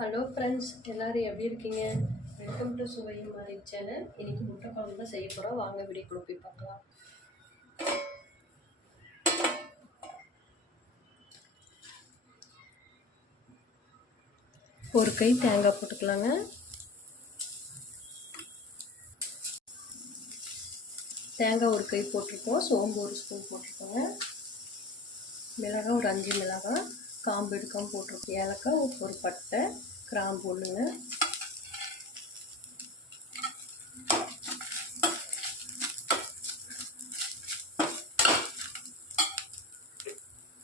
Hello friends, எல்லோரும் எப்படி இருக்கீங்க? வெல்கம் டு சுவையும் மாறி சேனல். இன்றைக்கி முட்டை குழம்பு தான் செய்ய போகிறோம். வாங்க வீடியோக்குள்ள போய் பார்க்கலாம். ஒரு கை தேங்காய் போட்டுக்கலாங்க. தேங்காய் ஒரு கை போட்டிருக்கோம். சோம்பு ஒரு ஸ்பூன் போட்டிருக்கோங்க. மிளகாய் ஒரு 5 மிளகாய் காம்பு எடுக்காமல் போட்டிருக்கோம். ஏலக்காய் ஒரு பட்டை கிராம்பு ஒன்றுங்க.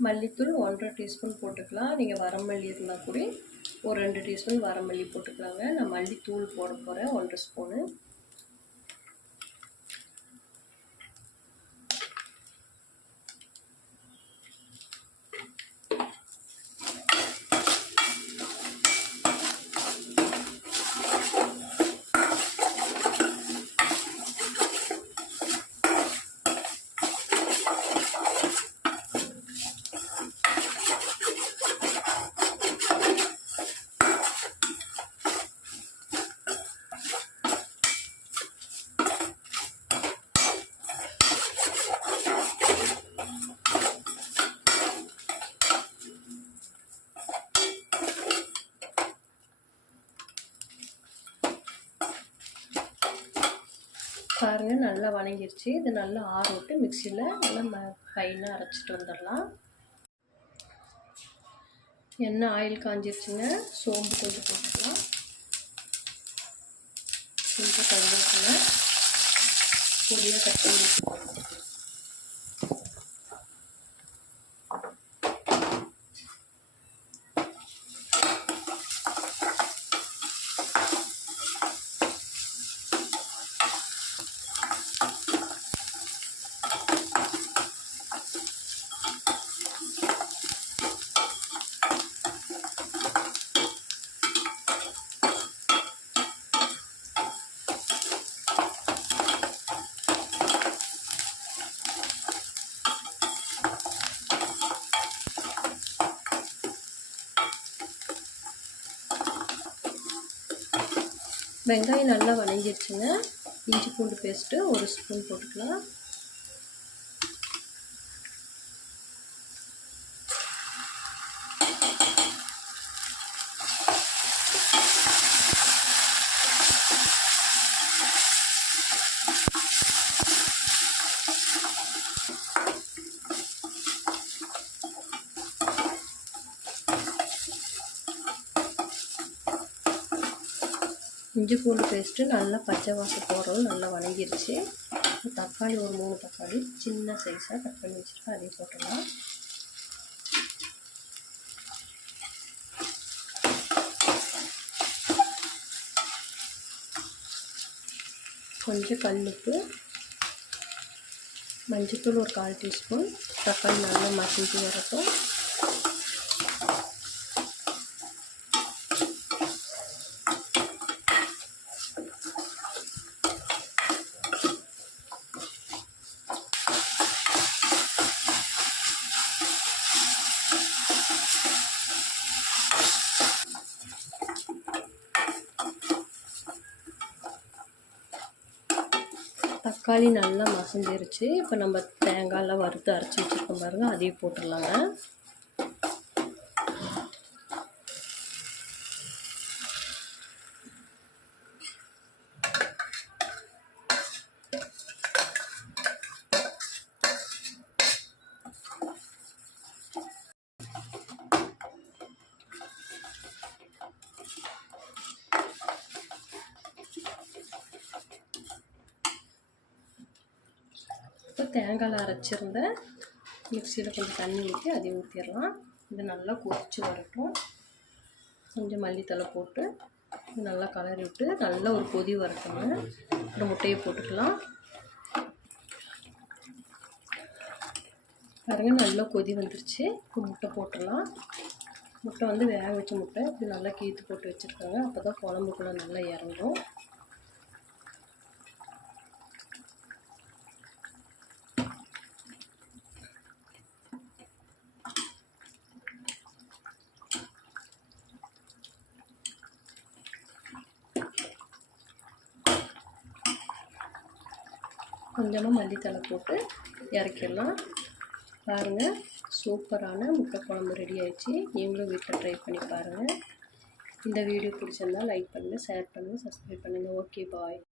மல்லித்தூள் 1.5 டீஸ்பூன் போட்டுக்கலாம். நீங்கள் வரமல்லி இருந்தால் கூட ஒரு 2 டீஸ்பூன் வரமல்லி போட்டுக்கலாங்க. நான் மல்லித்தூள் போட போகிறேன் 1.5 ஸ்பூனு. பாருங்கள், நல்லா வணங்கிருச்சு. இது நல்லா ஆற விட்டு மிக்சியில் நல்லா ஃபைனாக அரைச்சிட்டு வந்துடலாம். எண்ணெய் ஆயில் காஞ்சிருச்சுங்க. சோம்பு கொஞ்சம் போட்டுக்கலாம். கொஞ்சம் கருவேப்பிலை பொடியாக கட் பண்ணி போட்டுக்கலாம். வெங்காயம் நல்லா வணங்கிடுச்சுங்க. இஞ்சி பூண்டு பேஸ்ட்டு ஒரு ஸ்பூன் போட்டுக்கலாம். இஞ்சி பூண்டு பேஸ்ட்டு நல்லா பச்சை வாசம் போடுறது நல்லா வணங்கிருச்சு. தக்காளி ஒரு 3 தக்காளி சின்ன சைஸாக கட் பண்ணி வச்சுருக்கேன், அதையும் போட்டுடலாம். கொஞ்சம் கல்லுப்பு, மஞ்சத்தூள் ஒரு 1/4 டீஸ்பூன். தக்காளி நல்லா மசிஞ்சு வரட்டும். தக்காளி நல்லா மசிஞ்சிருச்சு. இப்போ நம்ம தேங்காயெல்லாம் வறுத்து அரைச்சி வச்சுருக்கோம் பாருங்கள், அதையும் போட்டுடலாங்க. இப்போ தேங்காயில் அரைச்சிருந்த மிக்சியில் கொஞ்சம் தண்ணி ஊற்றி அதையும் ஊற்றிடலாம். இது நல்லா கொதிச்சு வரட்டும். கொஞ்சம் மல்லித்தலை போட்டு நல்லா கலரி விட்டு நல்லா ஒரு கொதி வரட்டுங்க. அப்புறம் முட்டையை போட்டுக்கலாம். பாருங்கள், நல்லா கொதி வந்துருச்சு. இப்போ முட்டை போட்டுடலாம். முட்டை வந்து வேக வச்ச முட்டை இப்படி நல்லா கீத்து போட்டு வச்சுருக்காங்க. அப்போ தான் குழம்புக்குள்ளே நல்லா இறங்கும். கொஞ்சமாக மல்லித்தலை போட்டு இறக்கிடலாம். பாருங்கள், சூப்பரான முட்டை குழம்பு ரெடி ஆயிடுச்சு. நீங்களும் வீட்டில் ட்ரை பண்ணி பாருங்கள். இந்த வீடியோ பிடிச்சிருந்தால் லைக் பண்ணுங்கள், ஷேர் பண்ணுங்கள், சப்ஸ்கிரைப் பண்ணுங்கள். ஓகே, பாய்.